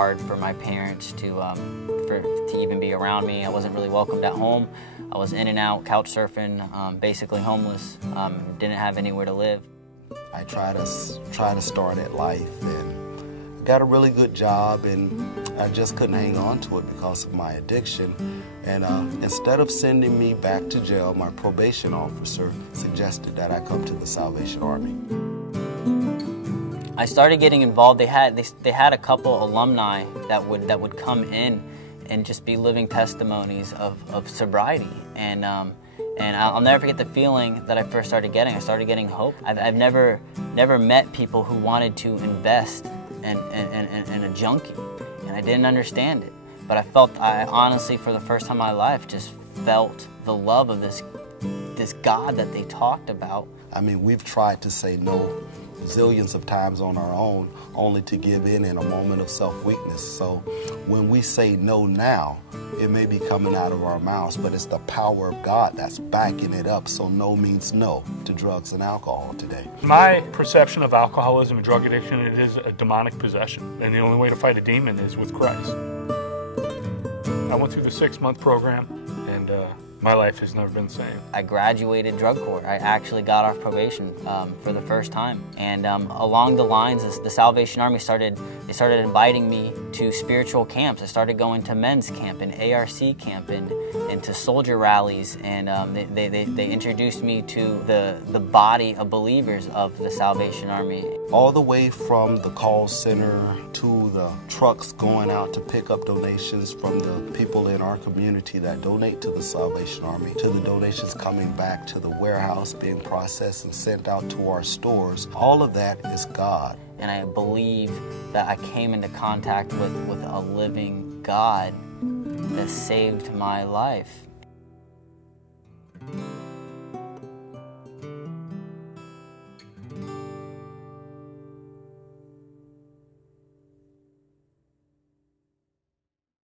hard for my parents to even be around me. I wasn't really welcomed at home. I was in and out, couch surfing, basically homeless, didn't have anywhere to live. I tried to start at life and got a really good job, and I just couldn't hang on to it because of my addiction. And instead of sending me back to jail, my probation officer suggested that I come to the Salvation Army. I started getting involved. They had a couple alumni that would come in and just be living testimonies of sobriety, and I'll never forget the feeling that I first started getting. I started getting hope. I've never met people who wanted to invest in a junkie, and I didn't understand it. But I honestly, for the first time in my life, just felt the love of this God that they talked about. I mean, we've tried to say no zillions of times on our own, only to give in a moment of self-weakness. So when we say no now, it may be coming out of our mouths, but it's the power of God that's backing it up. So no means no to drugs and alcohol today. My perception of alcoholism and drug addiction, it is a demonic possession, and the only way to fight a demon is with Christ. I went through the 6-month program, and my life has never been the same. I graduated drug court. I actually got off probation for the first time. And along the lines, the Salvation Army started inviting me to spiritual camps. I started going to men's camp and ARC camp and to soldier rallies. And they introduced me to the body of believers of the Salvation Army. All the way from the call center to the trucks going out to pick up donations from the people in our community that donate to the Salvation Army, to the donations coming back to the warehouse, being processed and sent out to our stores. All of that is God. And I believe that I came into contact with a living God that saved my life.